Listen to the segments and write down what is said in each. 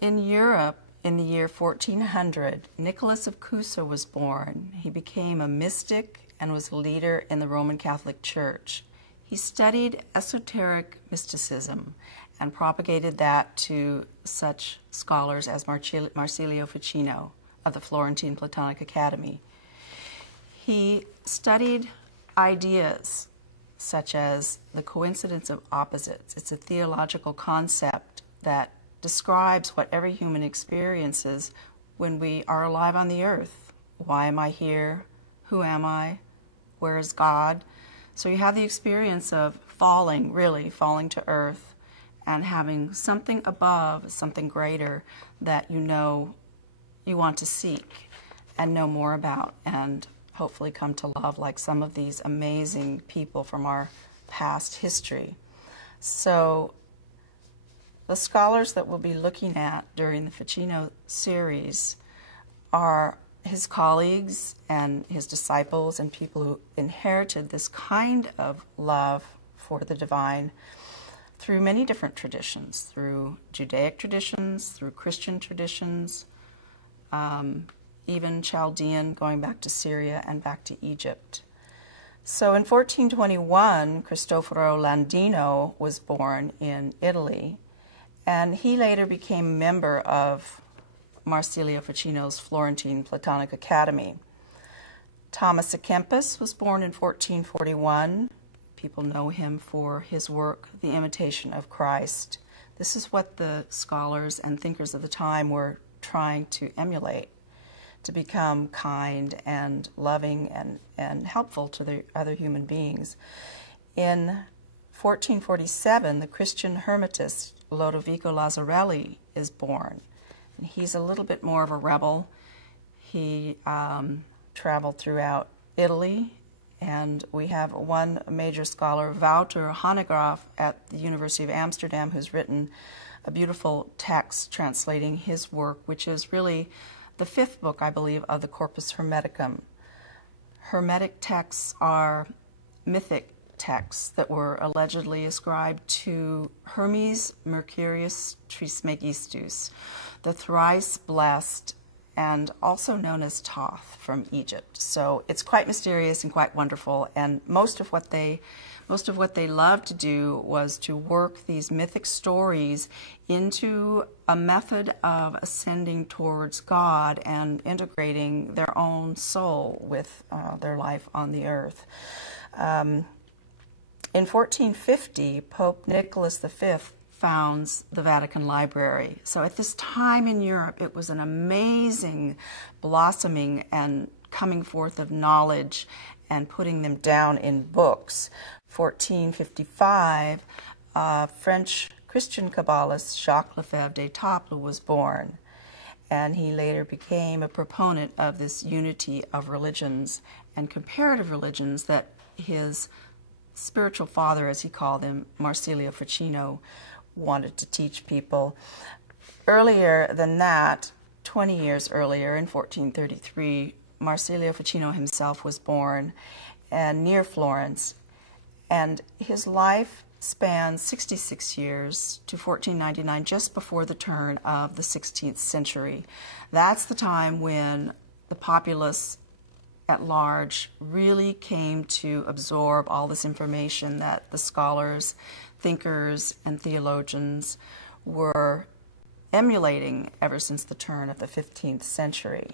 In Europe, in the year 1400, Nicholas of Cusa was born. He became a mystic and was a leader in the Roman Catholic Church. He studied esoteric mysticism and propagated that to such scholars as Marsilio Ficino of the Florentine Platonic Academy. He studied ideas such as the coincidence of opposites. It's a theological concept that describes what every human experiences when we are alive on the earth. Why am I here? Who am I? Where is God? So you have the experience of falling, really falling to earth, and having something above, something greater that you know you want to seek and know more about and hopefully come to love, like some of these amazing people from our past history. So the scholars that we'll be looking at during the Ficino series are his colleagues and his disciples and people who inherited this kind of love for the divine through many different traditions, through Judaic traditions, through Christian traditions, even Chaldean, going back to Syria and back to Egypt. So in 1421, Cristoforo Landino was born in Italy, and he later became a member of Marsilio Ficino's Florentine Platonic Academy. Thomas à Kempis was born in 1441. People know him for his work, The Imitation of Christ. This is what the scholars and thinkers of the time were trying to emulate, to become kind and loving and helpful to the other human beings. In 1447, the Christian Hermetist Lodovico Lazzarelli is born. And he's a little bit more of a rebel. He traveled throughout Italy, and we have one major scholar, Wouter Hanegraaff, at the University of Amsterdam, who's written a beautiful text translating his work, which is really the fifth book, I believe, of the Corpus Hermeticum. Hermetic texts are mythic texts that were allegedly ascribed to Hermes Mercurius Trismegistus, the thrice blessed and also known as Thoth from Egypt. So it's quite mysterious and quite wonderful, and most of what they loved to do was to work these mythic stories into a method of ascending towards God and integrating their own soul with their life on the earth. In 1450, Pope Nicholas V founds the Vatican Library. So at this time in Europe, it was an amazing blossoming and coming forth of knowledge and putting them down in books. 1455, French Christian Kabbalist Jacques Lefevre d'Etaples was born, and he later became a proponent of this unity of religions and comparative religions that his spiritual father, as he called him, Marsilio Ficino, wanted to teach people. Earlier than that, 20 years earlier, in 1433, Marsilio Ficino himself was born and near Florence, and his life spans 66 years to 1499, just before the turn of the 16th century. That's the time when the populace at large really came to absorb all this information that the scholars, thinkers, and theologians were emulating ever since the turn of the 15th century.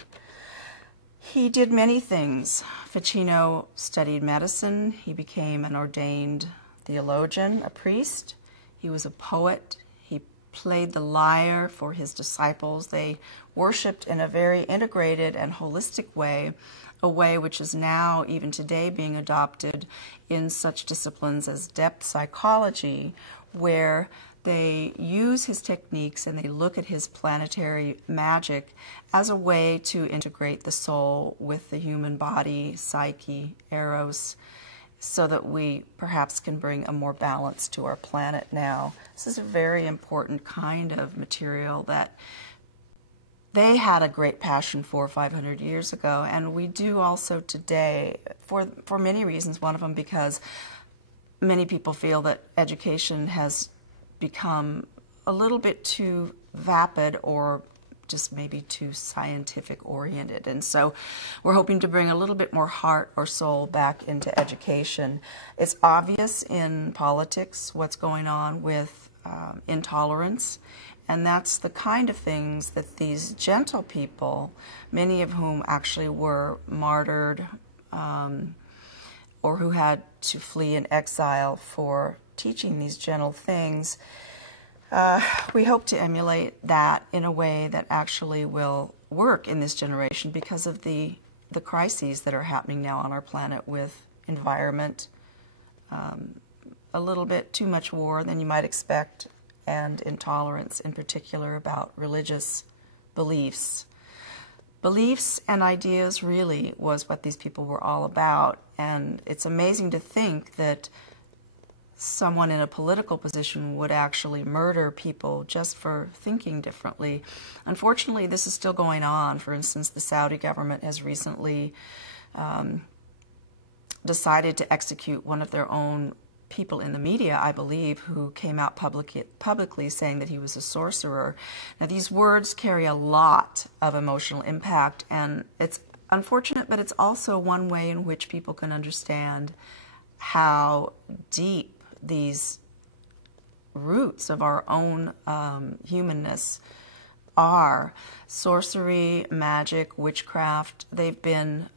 He did many things. Ficino studied medicine. He became an ordained theologian, a priest. He was a poet. He played the lyre for his disciples. They worshipped in a very integrated and holistic way, a way which is now, even today, being adopted in such disciplines as depth psychology, where they use his techniques and they look at his planetary magic as a way to integrate the soul with the human body, psyche, eros, so that we perhaps can bring a more balance to our planet now. This is a very important kind of material that they had a great passion for 500 years ago, and we do also today for many reasons. One of them because many people feel that education has become a little bit too vapid or just maybe too scientific oriented. And so we're hoping to bring a little bit more heart or soul back into education. It's obvious in politics what's going on with intolerance, and that's the kind of things that these gentle people, many of whom actually were martyred or who had to flee in exile for teaching these gentle things, we hope to emulate that in a way that actually will work in this generation because of the crises that are happening now on our planet with environment, a little bit too much war than you might expect, and intolerance in particular about religious beliefs. Beliefs and ideas really was what these people were all about, and it's amazing to think that someone in a political position would actually murder people just for thinking differently. Unfortunately, this is still going on. For instance, the Saudi government has recently decided to execute one of their own people in the media, I believe, who came out publicly saying that he was a sorcerer. Now, these words carry a lot of emotional impact, and it's unfortunate, but it's also one way in which people can understand how deep these roots of our own humanness are. Sorcery, magic, witchcraft, they've been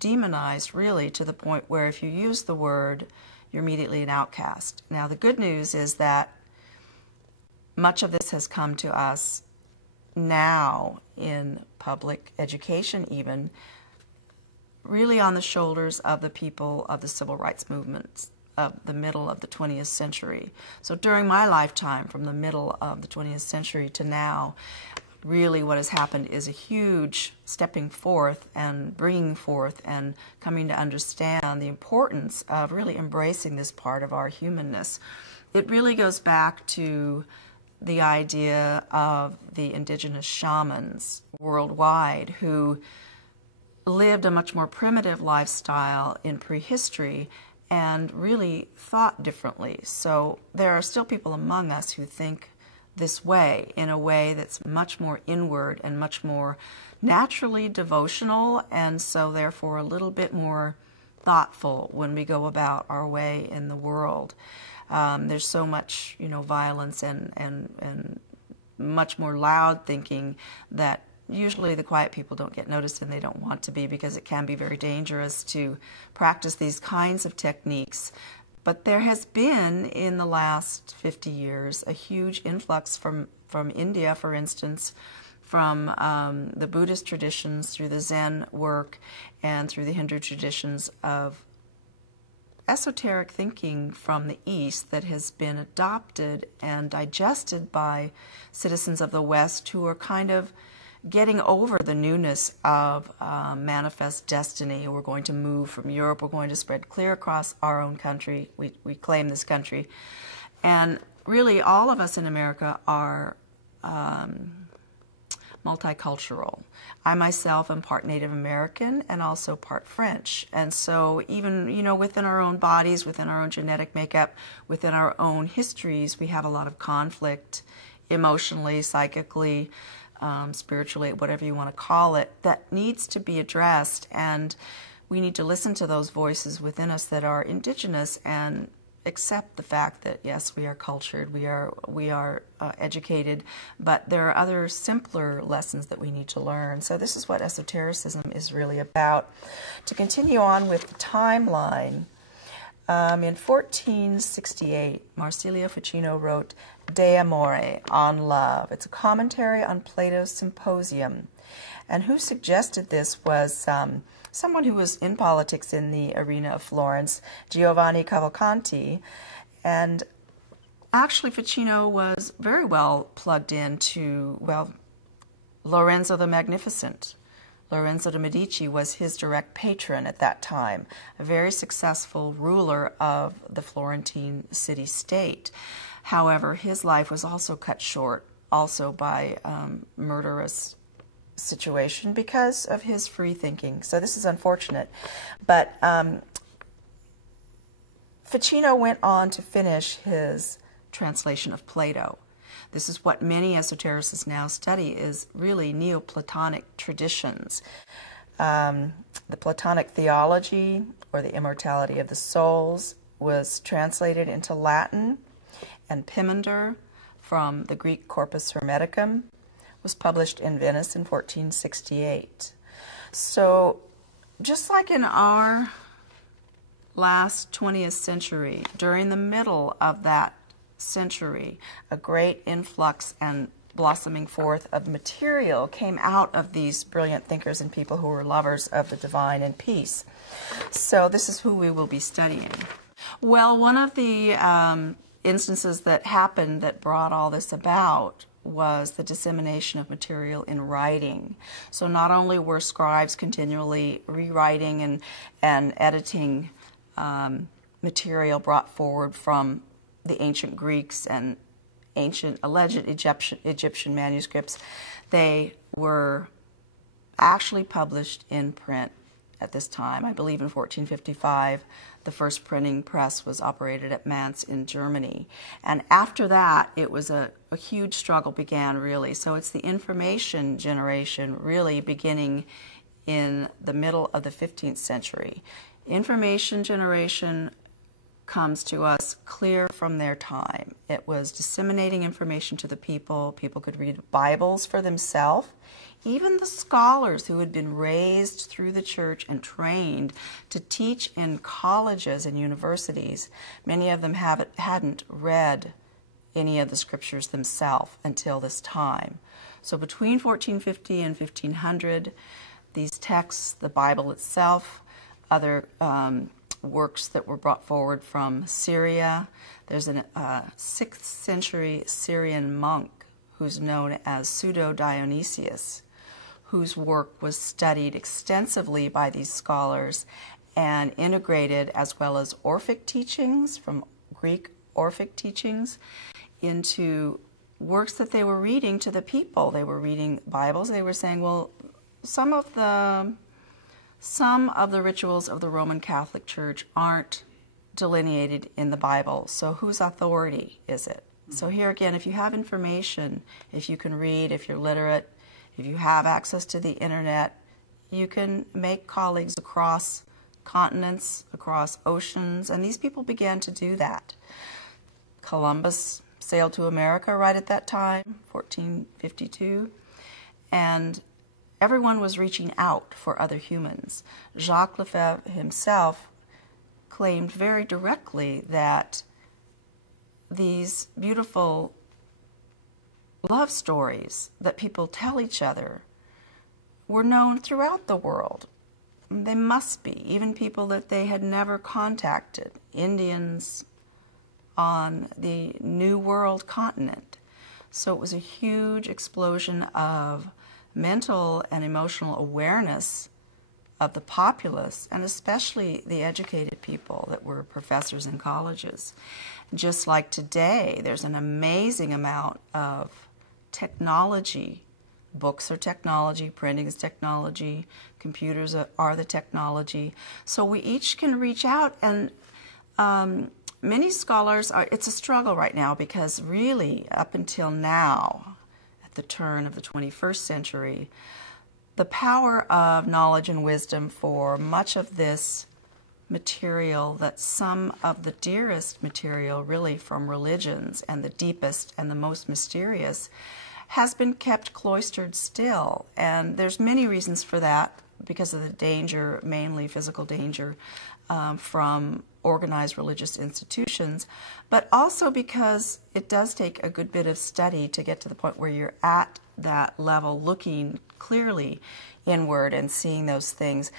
demonized really to the point where if you use the word, you're immediately an outcast. Now, the good news is that much of this has come to us now in public education even, really on the shoulders of the people of the civil rights movements of the middle of the 20th century. So during my lifetime, from the middle of the 20th century to now, really what has happened is a huge stepping forth and bringing forth and coming to understand the importance of really embracing this part of our humanness. It really goes back to the idea of the indigenous shamans worldwide who lived a much more primitive lifestyle in prehistory and really thought differently. So there are still people among us who think this way, in a way that's much more inward and much more naturally devotional, and so therefore a little bit more thoughtful when we go about our way in the world. There's so much, violence and much more loud thinking that usually the quiet people don't get noticed, and they don't want to be, because it can be very dangerous to practice these kinds of techniques. But there has been, in the last 50 years, a huge influx from India, for instance, from the Buddhist traditions through the Zen work and through the Hindu traditions of esoteric thinking from the East that has been adopted and digested by citizens of the West who are kind of getting over the newness of manifest destiny. We're going to move from Europe. We're going to spread clear across our own country. We claim this country. And really, all of us in America are multicultural. I myself am part Native American and also part French. And so even, within our own bodies, within our own genetic makeup, within our own histories, we have a lot of conflict emotionally, psychically, spiritually, whatever you want to call it, that needs to be addressed. And we need to listen to those voices within us that are indigenous and accept the fact that, yes, we are cultured, we are educated, but there are other simpler lessons that we need to learn. So this is what esotericism is really about. To continue on with the timeline, in 1468, Marsilio Ficino wrote De Amore, on love. It's a commentary on Plato's Symposium. And who suggested this was someone who was in politics in the arena of Florence, Giovanni Cavalcanti. And actually, Ficino was very well plugged into, Lorenzo the Magnificent. Lorenzo de' Medici was his direct patron at that time, a very successful ruler of the Florentine city-state. However, his life was also cut short, also by murderous situation because of his free thinking. So this is unfortunate. But Ficino went on to finish his translation of Plato. This is what many esotericists now study, is really Neoplatonic traditions. The Platonic theology, or the immortality of the souls, was translated into Latin, and Pimander, from the Greek Corpus Hermeticum, was published in Venice in 1468. So, just like in our last 20th century, during the middle of that century, a great influx and blossoming forth of material came out of these brilliant thinkers and people who were lovers of the divine and peace. So this is who we will be studying. Well, one of the instances that happened that brought all this about was the dissemination of material in writing. So not only were scribes continually rewriting and editing material brought forward from the ancient Greeks and ancient alleged Egyptian manuscripts, they were actually published in print at this time. I believe in 1455, the first printing press was operated at Mainz in Germany. And after that, it was a huge struggle began, really. So it's the information generation really beginning in the middle of the 15th century. Information generation comes to us clear from their time. It was disseminating information to the people. People could read Bibles for themselves. Even the scholars who had been raised through the church and trained to teach in colleges and universities, many of them hadn't read any of the scriptures themselves until this time. So between 1450 and 1500, these texts, the Bible itself, other works that were brought forward from Syria. There's a 6th century Syrian monk who's known as Pseudo-Dionysius, whose work was studied extensively by these scholars and integrated, as well as Orphic teachings, from Greek Orphic teachings, into works that they were reading to the people. They were reading Bibles. They were saying, well, some of the rituals of the Roman Catholic Church aren't delineated in the Bible, so whose authority is it? So here again, if you have information, if you can read, if you're literate, if you have access to the internet, you can make colleagues across continents, across oceans, and these people began to do that. Columbus sailed to America right at that time, 1452, and everyone was reaching out for other humans. Jacques Lefevre himself claimed very directly that these beautiful love stories that people tell each other were known throughout the world. They must be, even people that they had never contacted, Indians on the New World continent. So it was a huge explosion of mental and emotional awareness of the populace, and especially the educated people that were professors in colleges. Just like today, there's an amazing amount of technology. Books are technology, printing is technology, computers are the technology. So we each can reach out, and many scholars it's a struggle right now, because really up until now, at the turn of the 21st century, the power of knowledge and wisdom for much of this material, that some of the dearest material really from religions and the deepest and the most mysterious, has been kept cloistered still. And there's many reasons for that, because of the danger, mainly physical danger, from organized religious institutions, but also because it does take a good bit of study to get to the point where you're at that level, looking clearly inward and seeing those things.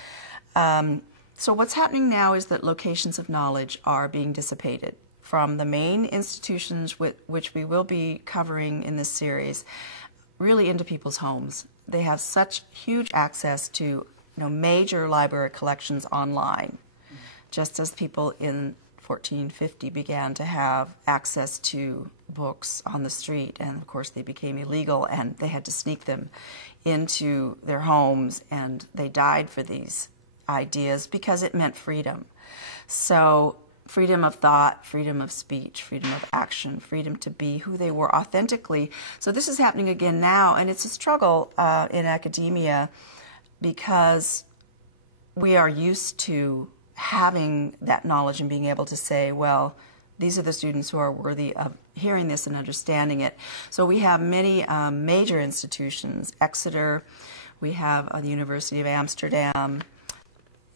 So what's happening now is that locations of knowledge are being dissipated from the main institutions which we will be covering in this series, really into people's homes. They have such huge access to major library collections online, just as people in 1450 began to have access to books on the street, and of course they became illegal and they had to sneak them into their homes, and they died for these ideas because it meant freedom. So freedom of thought, freedom of speech, freedom of action, freedom to be who they were authentically. So this is happening again now, and it's a struggle in academia because we are used to having that knowledge and being able to say, well, these are the students who are worthy of hearing this and understanding it. So we have many major institutions, Exeter, we have the University of Amsterdam,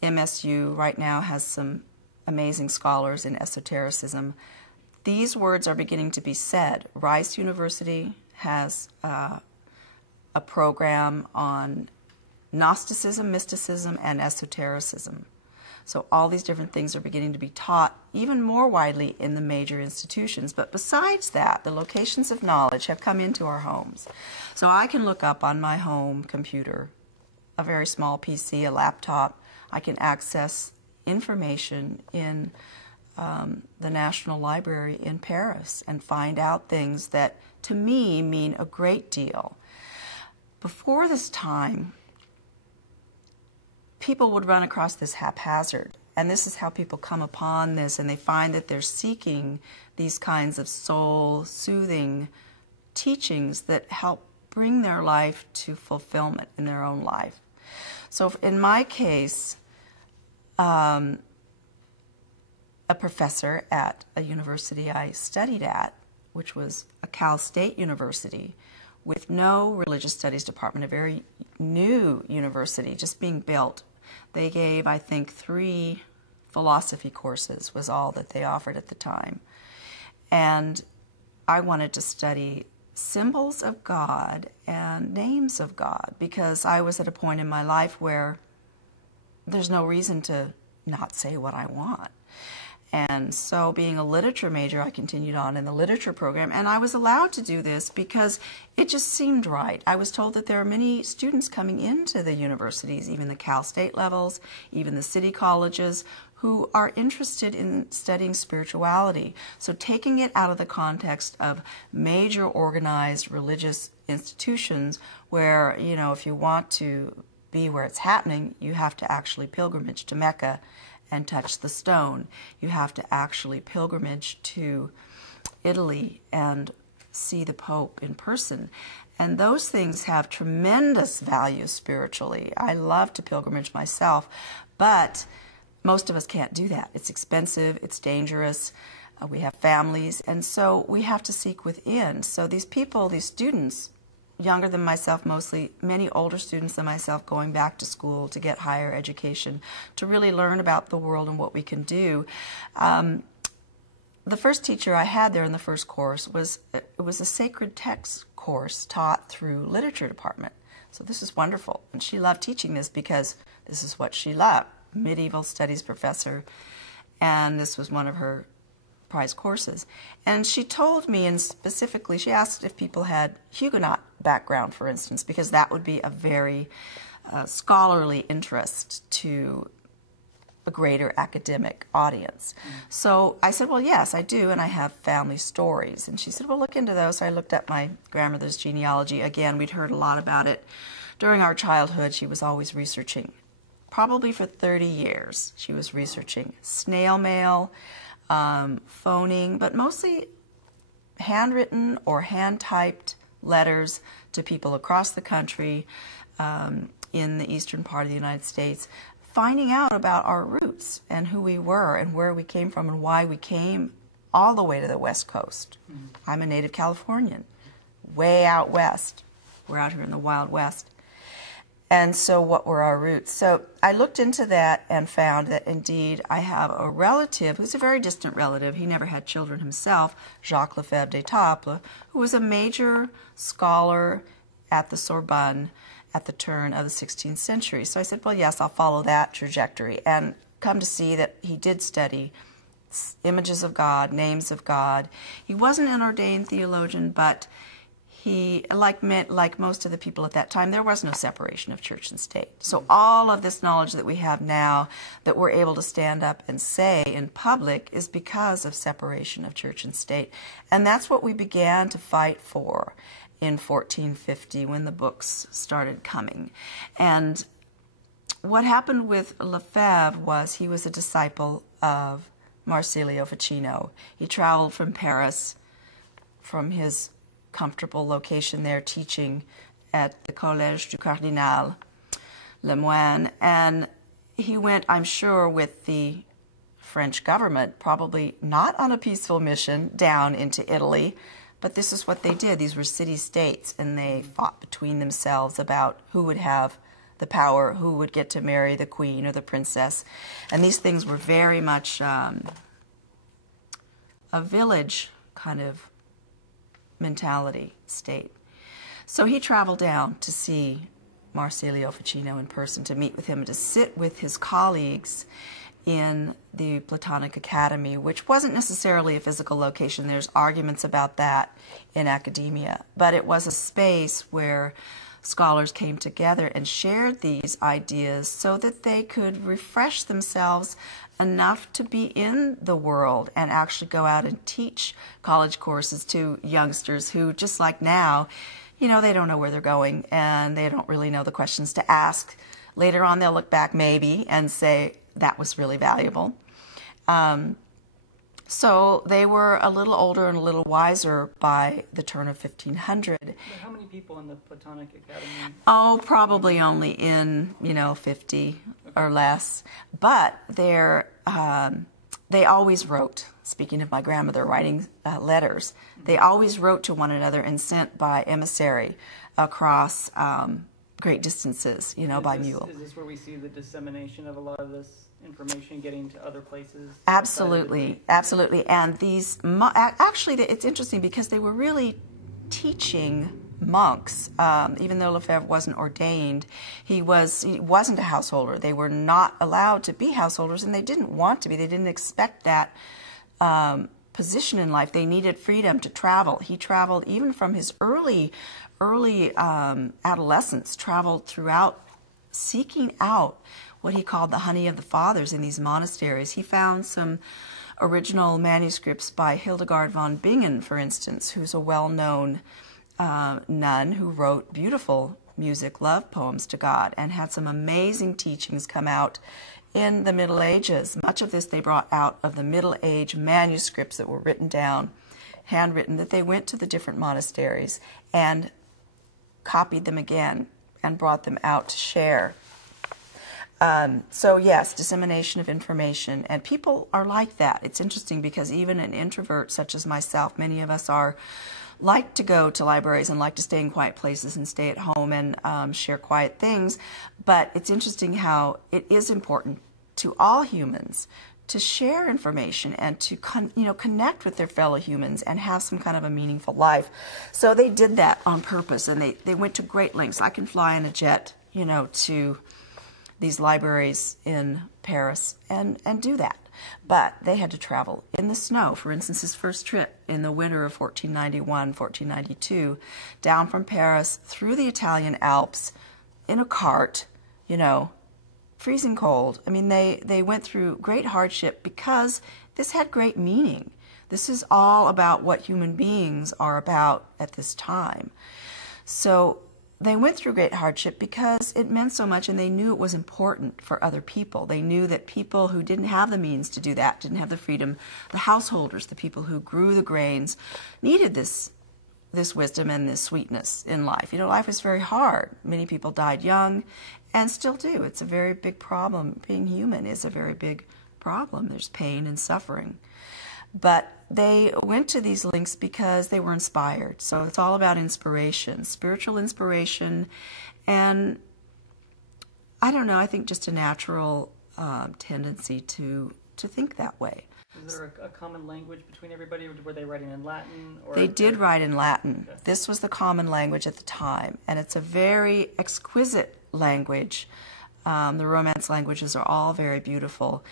MSU right now has some amazing scholars in esotericism. These words are beginning to be said. Rice University has a program on Gnosticism, mysticism, and esotericism. So all these different things are beginning to be taught even more widely in the major institutions. But besides that, the locations of knowledge have come into our homes. So I can look up on my home computer, a very small PC, a laptop. I can access information in the National Library in Paris and find out things that to me mean a great deal. Before this time, people would run across this haphazard, and this is how people come upon this, and they find that they're seeking these kinds of soul-soothing teachings that help bring their life to fulfillment in their own life. So in my case, a professor at a university I studied at, which was a Cal State University, with no religious studies department, a very new university just being built. They gave, I think, 3 philosophy courses was all that they offered at the time. And I wanted to study symbols of God and names of God because I was at a point in my life where there's no reason to not say what I want. And so being a literature major, I continued on in the literature program, and I was allowed to do this because it just seemed right. I was told that there are many students coming into the universities, even the Cal State levels, even the city colleges, who are interested in studying spirituality. So taking it out of the context of major organized religious institutions where, you know, if you want to be where it's happening, you have to actually pilgrimage to Mecca and touch the stone. You have to actually pilgrimage to Italy and see the Pope in person. And those things have tremendous value spiritually. I love to pilgrimage myself, but most of us can't do that. It's expensive, it's dangerous, we have families, and so we have to seek within. So these people, these students, younger than myself mostly, many older students than myself going back to school to get higher education, to really learn about the world and what we can do. The first teacher I had there in the first course was a sacred text course taught through literature department. So this is wonderful. And she loved teaching this because this is what she loved, medieval studies professor, and this was one of her prize courses. And she told me, and specifically, she asked if people had Huguenot background, for instance, because that would be a very scholarly interest to a greater academic audience. So I said, well, yes, I do, and I have family stories. And she said, well, look into those. So I looked at my grandmother's genealogy. Again, we'd heard a lot about it. During our childhood, she was always researching. Probably for 30 years, she was researching snail mail, phoning, but mostly handwritten or hand-typed letters to people across the country in the eastern part of the United States, finding out about our roots and who we were and where we came from and why we came all the way to the West Coast. I'm a native Californian, way out west. We're out here in the Wild West. And so what were our roots? So I looked into that and found that indeed I have a relative who's a very distant relative. He never had children himself, Jacques Lefevre d'Etaples, who was a major scholar at the Sorbonne at the turn of the 16th century. So I said, well, yes, I'll follow that trajectory, and come to see that he did study images of God, names of God. He wasn't an ordained theologian, but he, like most of the people at that time, there was no separation of church and state. So all of this knowledge that we have now that we're able to stand up and say in public is because of separation of church and state. And that's what we began to fight for in 1450 when the books started coming. And what happened with Lefebvre was he was a disciple of Marsilio Ficino. He traveled from Paris, from his comfortable location there, teaching at the Collège du Cardinal Lemoine, and he went, I'm sure, with the French government, probably not on a peaceful mission, down into Italy, but this is what they did. These were city-states, and they fought between themselves about who would have the power, who would get to marry the queen or the princess. And these things were very much a village kind of mentality state. So he traveled down to see Marsilio Ficino in person, to meet with him, to sit with his colleagues in the Platonic Academy, which wasn't necessarily a physical location. There's arguments about that in academia, but it was a space where scholars came together and shared these ideas so that they could refresh themselves enough to be in the world and actually go out and teach college courses to youngsters who, just like now, you know, they don't know where they're going and they don't really know the questions to ask. Later on, they'll look back maybe and say, that was really valuable. So they were a little older and a little wiser by the turn of 1500. But how many people in the Platonic Academy? Oh, probably only in, 50 or less. But they always wrote, speaking of my grandmother writing letters, they always wrote to one another and sent by emissary across great distances, by mule. Is this where we see the dissemination of a lot of this information getting to other places? Absolutely, absolutely. And these, actually, it's interesting because they were really teaching monks. Even though Lefevre wasn't ordained, he wasn't a householder. They were not allowed to be householders, and they didn't want to be. They didn't expect that position in life. They needed freedom to travel. He traveled even from his early adolescence, traveled throughout, seeking out what he called the honey of the fathers in these monasteries. He found some original manuscripts by Hildegard von Bingen, for instance, who's a well-known nun who wrote beautiful music, love poems to God, and had some amazing teachings come out in the Middle Ages. Much of this they brought out of the Middle Age manuscripts that were written down, handwritten, that they went to the different monasteries and copied them again and brought them out to share. So yes, dissemination of information, and people are like that. It's interesting because even an introvert such as myself, many of us like to go to libraries and like to stay in quiet places and stay at home and share quiet things, but it's interesting how it is important to all humans to share information and to connect with their fellow humans and have some kind of a meaningful life. So they did that on purpose, and they went to great lengths. I can fly in a jet, to these libraries in Paris and do that. But they had to travel in the snow. For instance, his first trip in the winter of 1491, 1492, down from Paris through the Italian Alps in a cart, freezing cold. I mean, they went through great hardship because this had great meaning. This is all about what human beings are about at this time. So they went through great hardship because it meant so much, and they knew it was important for other people. They knew that people who didn't have the means to do that, didn't have the freedom, the householders, the people who grew the grains, needed this wisdom and this sweetness in life. Life was very hard. Many people died young and still do. It's a very big problem. Being human is a very big problem. There's pain and suffering. But they went to these links because they were inspired. So it's all about inspiration, spiritual inspiration, and I don't know, I think just a natural tendency to think that way. Is there a common language between everybody, or were they writing in Latin? Or they did write in Latin. Okay. This was the common language at the time, and it's a very exquisite language. The Romance languages are all very beautiful.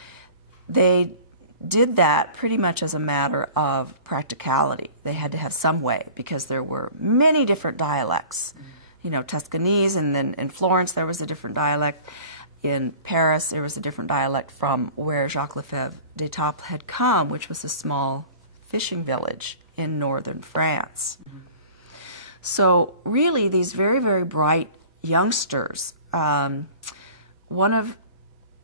They did that pretty much as a matter of practicality. They had to have some way because there were many different dialects. Tuscanese, and then in Florence there was a different dialect. In Paris there was a different dialect from where Jacques Lefevre d'Étaples had come, which was a small fishing village in northern France. So really these very, very bright youngsters, one of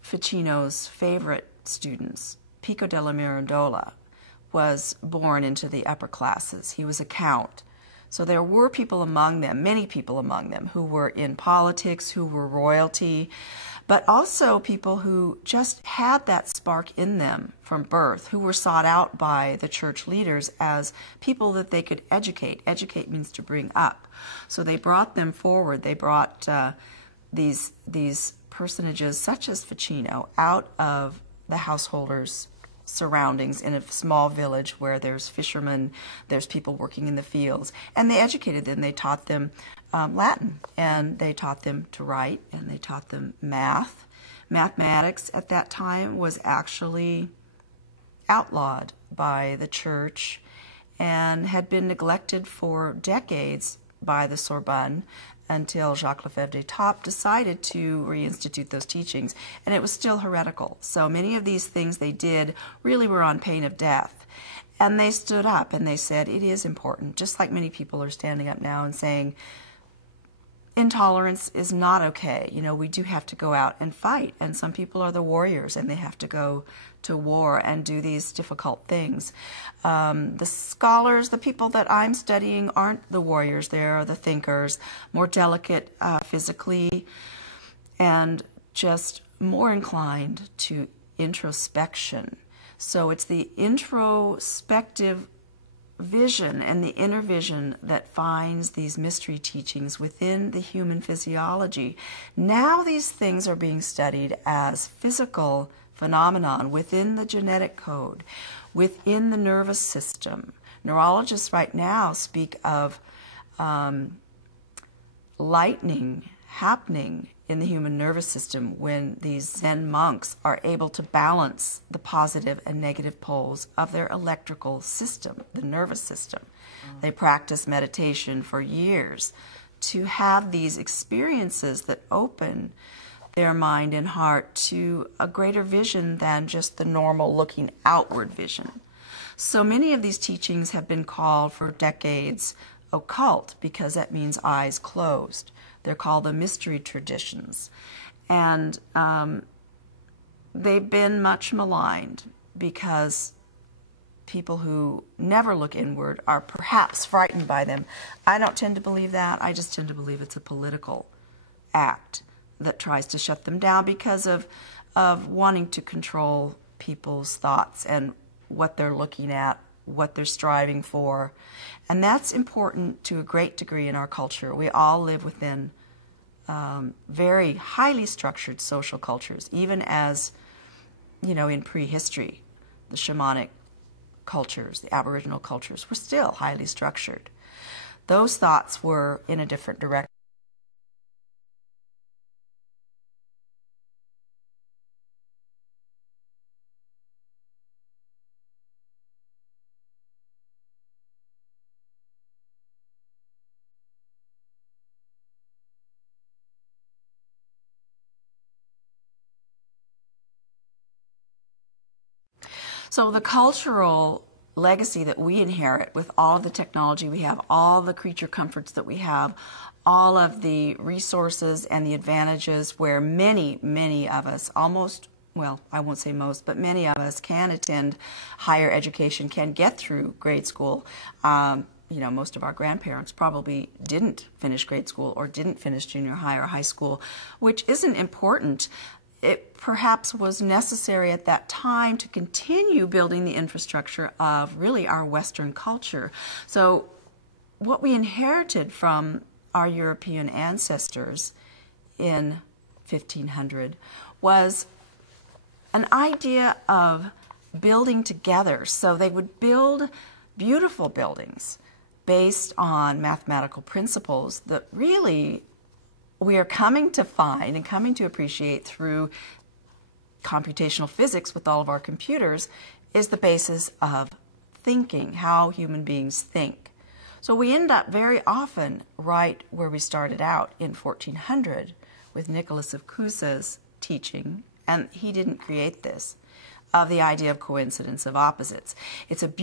Ficino's favorite students, Pico della Mirandola was born into the upper classes. He was a count. So there were people among them, many people among them, who were in politics, who were royalty, but also people who just had that spark in them from birth, who were sought out by the church leaders as people that they could educate. Educate means to bring up. So they brought them forward. They brought these personages such as Ficino out of the householders' surroundings in a small village where there's fishermen, there's people working in the fields, and they educated them. They taught them Latin, and they taught them to write, and they taught them math. Mathematics at that time was actually outlawed by the church and had been neglected for decades by the Sorbonne until Jacques Lefevre d'Étampes decided to reinstitute those teachings, and it was still heretical. So many of these things they did really were on pain of death. And they stood up and they said, it is important, just like many people are standing up now and saying, intolerance is not okay. You know, we do have to go out and fight, and some people are the warriors and they have to go to war and do these difficult things. The scholars, the people that I'm studying, aren't the warriors. They're the thinkers, more delicate physically and just more inclined to introspection. So it's the introspective vision and the inner vision that finds these mystery teachings within the human physiology. Now these things are being studied as physical phenomenon within the genetic code, within the nervous system. Neurologists right now speak of lightning happening in the human nervous system when these Zen monks are able to balance the positive and negative poles of their electrical system, the nervous system. They practice meditation for years to have these experiences that open their mind and heart to a greater vision than just the normal looking outward vision. So many of these teachings have been called for decades occult because that means eyes closed. They're called the mystery traditions. And they've been much maligned because people who never look inward are perhaps frightened by them. I don't tend to believe that. I just tend to believe it's a political act that tries to shut them down because of wanting to control people's thoughts and what they're looking at, what they're striving for. And that's important to a great degree in our culture. We all live within very highly structured social cultures, even as, you know, in prehistory, the shamanic cultures, the Aboriginal cultures were still highly structured. Those thoughts were in a different direction. So the cultural legacy that we inherit with all of the technology we have, all the creature comforts that we have, all of the resources and the advantages where many, many of us, almost, well, I won't say most, but many of us can attend higher education, can get through grade school. You know, most of our grandparents probably didn't finish grade school or didn't finish junior high or high school, which isn't important. It perhaps was necessary at that time to continue building the infrastructure of really our Western culture. So what we inherited from our European ancestors in 1500 was an idea of building together. So they would build beautiful buildings based on mathematical principles that really we are coming to find and coming to appreciate through computational physics with all of our computers is the basis of thinking, how human beings think. So we end up very often right where we started out in 1400 with Nicholas of Cusa's teaching, and he didn't create this, of the idea of coincidence of opposites. It's a